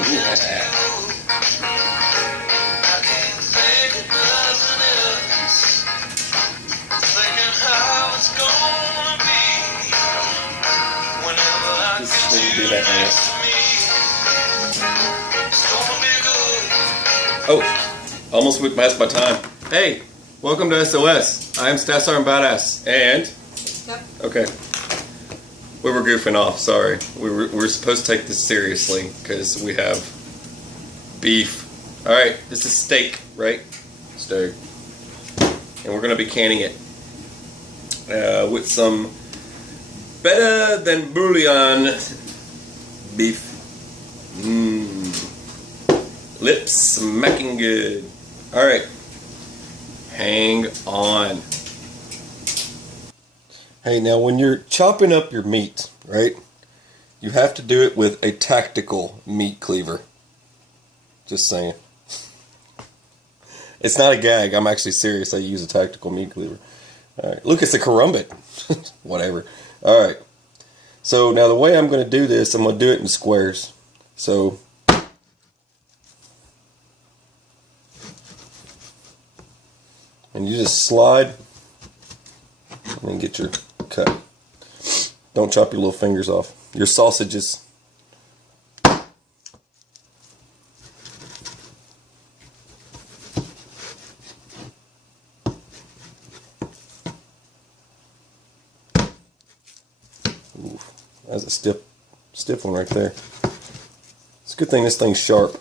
Do that oh, almost went past my time. Hey, welcome to SOS. I'm Stassar and Badass. And? Yep. Okay. We were goofing off, sorry. We're supposed to take this seriously because we have beef. Alright, this is steak, right? Steak. And we're going to be canning it with some better than bouillon beef. Lips smacking good. Alright. Hang on. Hey, now when you're chopping up your meat, right, you have to do it with a tactical meat cleaver. Just saying. It's not a gag. I'm actually serious. I use a tactical meat cleaver. Alright. Look, it's a carumbit. Whatever. Alright. So now the way I'm going to do this, I'm going to do it in squares. So and you just slide and then get your cut. Don't chop your little fingers off. Your sausages. Ooh, that's a stiff one right there. It's a good thing this thing's sharp.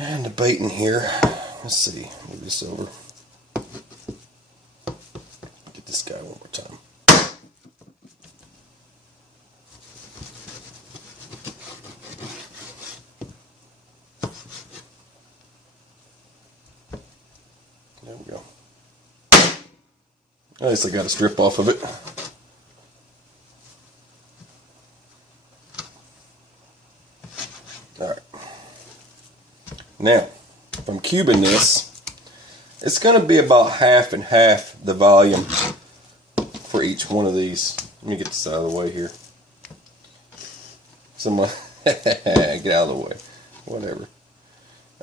And debating here. Let's see. Move this over. Get this guy one more time. There we go. At least I got a strip off of it. Alright. Now, if I'm cubing this, it's going to be about half and half the volume for each one of these. Let me get this out of the way here. Someone, get out of the way. Whatever.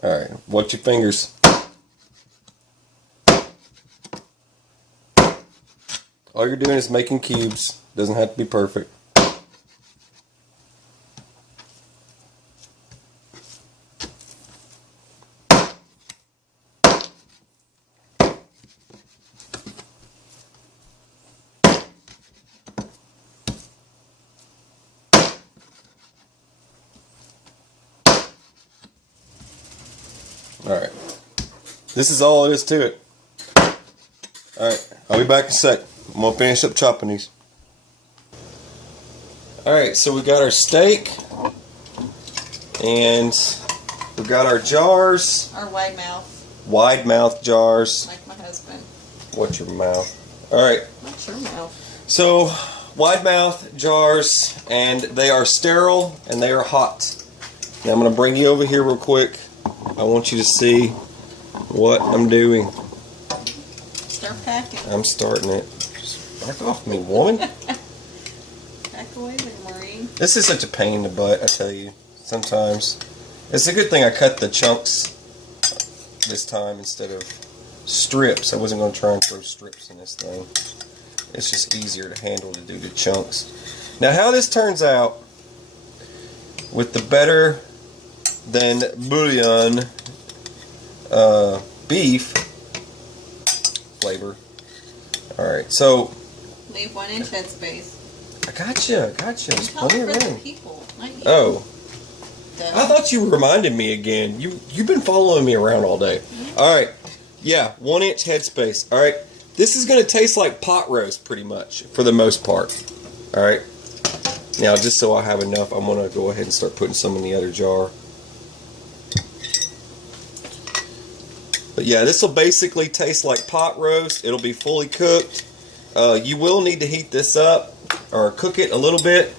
Alright, watch your fingers. All you're doing is making cubes. Doesn't have to be perfect. Alright, this is all it is to it. Alright, I'll be back in a sec. I'm going to finish up chopping these. Alright, so we got our steak, and we got our jars. Our wide mouth. Wide mouth jars. Like my husband. What's your mouth? Alright. What's your mouth? So, wide mouth jars, and they are sterile, and they are hot. Now I'm going to bring you over here real quick. I want you to see what I'm doing. Start packing. I'm starting it. Just back off me, woman. Back away there, Maureen. This is such a pain in the butt, I tell you. Sometimes. It's a good thing I cut the chunks this time instead of strips. I wasn't going to try and throw strips in this thing. It's just easier to handle to do the chunks. Now how this turns out with the better than bouillon beef flavor. Alright, so leave 1 inch headspace. I gotcha. There's plenty of room. People, not you. Oh. I thought you reminded me again. You've been following me around all day. Alright. Yeah, 1 inch headspace. Alright. This is gonna taste like pot roast pretty much, for the most part. Alright. Now just so I have enough, I'm gonna go ahead and start putting some in the other jar. But yeah, this will basically taste like pot roast. It'll be fully cooked. You will need to heat this up or cook it a little bit.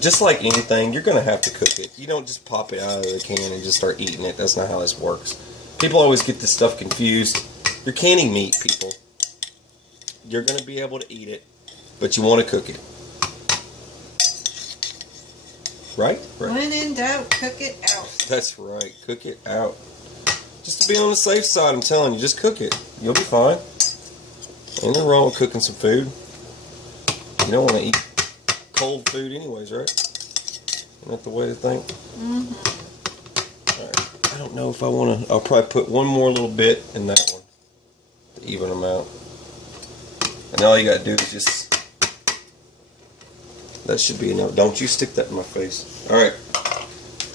Just like anything, you're going to have to cook it. You don't just pop it out of the can and just start eating it. That's not how this works. People always get this stuff confused. You're canning meat, people. You're going to be able to eat it, but you want to cook it. Right? Right. When in doubt, cook it out. That's right. Cook it out. Just to be on the safe side, I'm telling you, just cook it. You'll be fine. Ain't nothing wrong with cooking some food. You don't want to eat cold food anyways, right? Isn't that the way to think? Alright. I don't know if I want to... I'll probably put one more little bit in that one to even them out. And all you got to do is just... That should be enough. Don't you stick that in my face. Alright.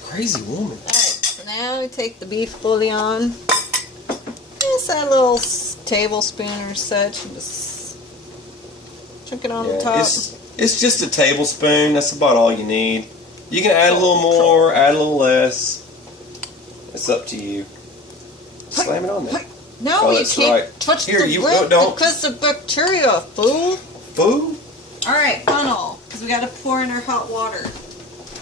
Crazy woman. Alright, so now we take the beef bouillon. Just a little tablespoon or such. And just chuck it on the top. It's just a tablespoon. That's about all you need. You can add a little more, add a little less. It's up to you. Slam it on there. No, you can't touch the lid because of bacteria, fool. Fool? Alright, funnel. Because we got to pour in our hot water.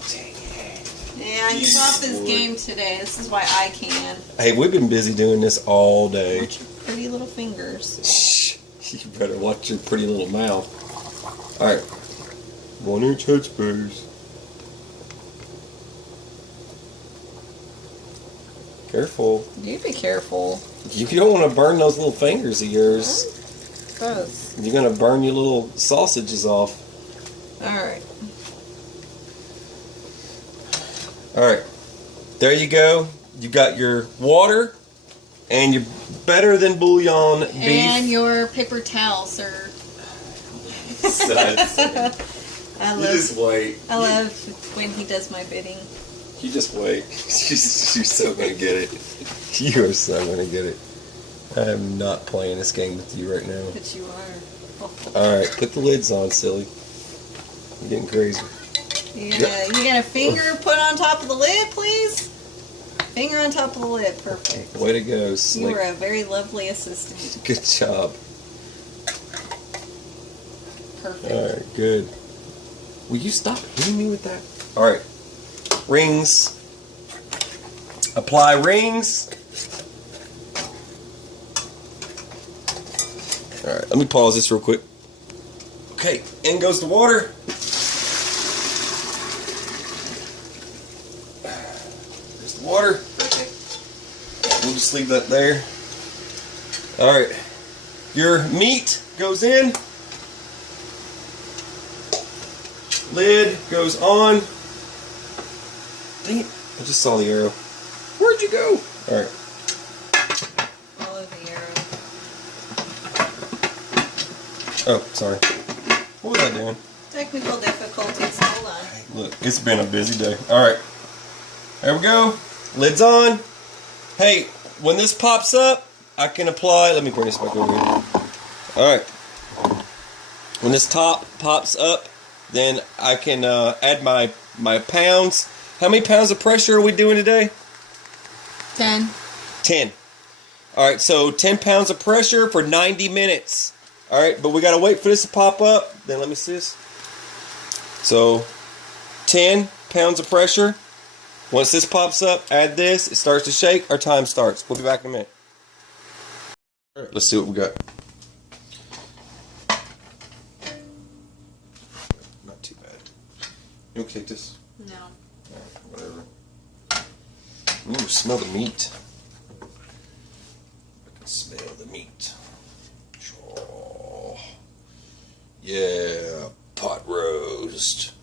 Dang it. Yeah, he's off his game today. This is why I can. Hey, we've been busy doing this all day. Watch your pretty little fingers. Shh. You better watch your pretty little mouth. Alright. 1 inch headspace. Careful. You be careful. You don't want to burn those little fingers of yours. Both. You're going to burn your little sausages off. Alright. Alright. There you go. You got your water and your better than bouillon beef. And your paper towel, sir. I just wait. I love when he does my bidding. You just wait. You're so going to get it. You are so going to get it. I am not playing this game with you right now. But you are. Alright, put the lids on, silly. You're getting crazy. You got a finger put on top of the lid, please? Finger on top of the lid. Perfect. Way to go, Slick. You were a very lovely assistant. Good job. Perfect. Alright, good. Will you stop hitting me with that? Alright. Rings. Apply rings. Alright, let me pause this real quick. Okay, in goes the water. There's the water. Perfect. We'll just leave that there. Alright. Your meat goes in. Lid goes on. Dang it. I just saw the arrow. Where'd you go? Alright. Follow the arrow. Oh, sorry. What was I doing? Technical difficulties. Hold on. Look, it's been a busy day. Alright. There we go. Lid's on. Hey, when this pops up, I can apply... Let me bring this back over here. Alright. When this top pops up, then I can add my pounds. How many pounds of pressure are we doing today? 10. 10. Alright, so 10 pounds of pressure for 90 minutes. Alright, but we gotta wait for this to pop up. Then let me see this. So, 10 pounds of pressure. Once this pops up, add this. It starts to shake. Our time starts. We'll be back in a minute. Alright, let's see what we got. Not too bad. You want to take this? No. Alright, whatever. Ooh, smell the meat. I can smell the meat. Oh, yeah, pot roast.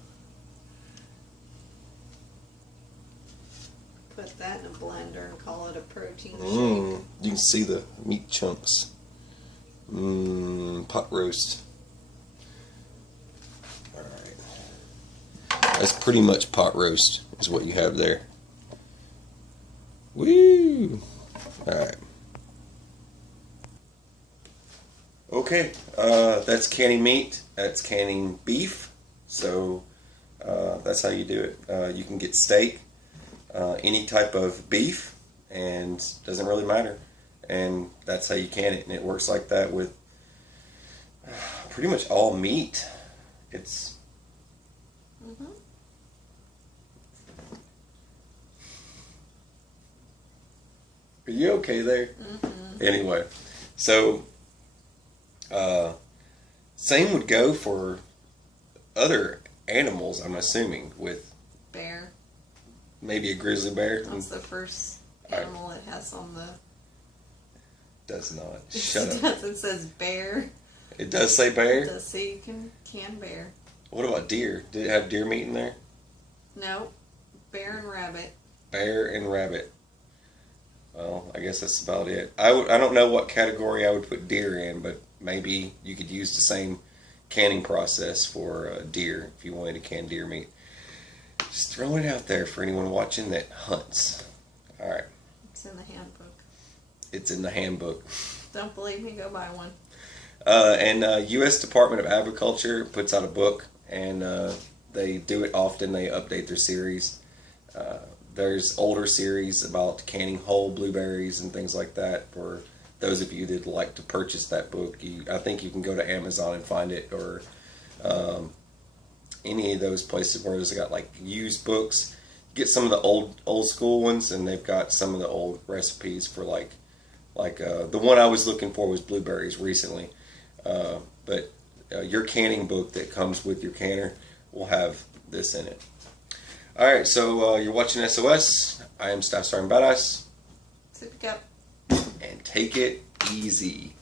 Put that in a blender and call it a protein shake. You can see the meat chunks. Pot roast. Alright. That's pretty much pot roast, is what you have there. Woo! Alright. Okay, that's canning meat. That's canning beef. So that's how you do it. You can get steak, any type of beef, and doesn't really matter. And that's how you can it. And it works like that with pretty much all meat. It's Are you okay there? Mm-hmm. Anyway, so same would go for other animals, I'm assuming, with Bear. maybe a grizzly bear. That's the first animal it has on the... Does not. Shut It up. does. It says bear. It does say bear? It does say you can bear. What about deer? Did it have deer meat in there? No. Bear and rabbit. Bear and rabbit. Well, I guess that's about it. I don't know what category I would put deer in, but maybe you could use the same canning process for deer if you wanted to can deer meat. Just throwing it out there for anyone watching that hunts. All right. It's in the handbook. It's in the handbook. Don't believe me? Go buy one. And U.S. Department of Agriculture puts out a book, and they do it often. They update their series. There's older series about canning whole blueberries and things like that. For those of you that like to purchase that book, I think you can go to Amazon and find it, or any of those places where there's got like used books. Get some of the old school ones, and they've got some of the old recipes for like the one I was looking for was blueberries recently. But your canning book that comes with your canner will have this in it. All right, so you're watching SOS. I am Staff Sergeant Badass. Sip cup. And take it easy.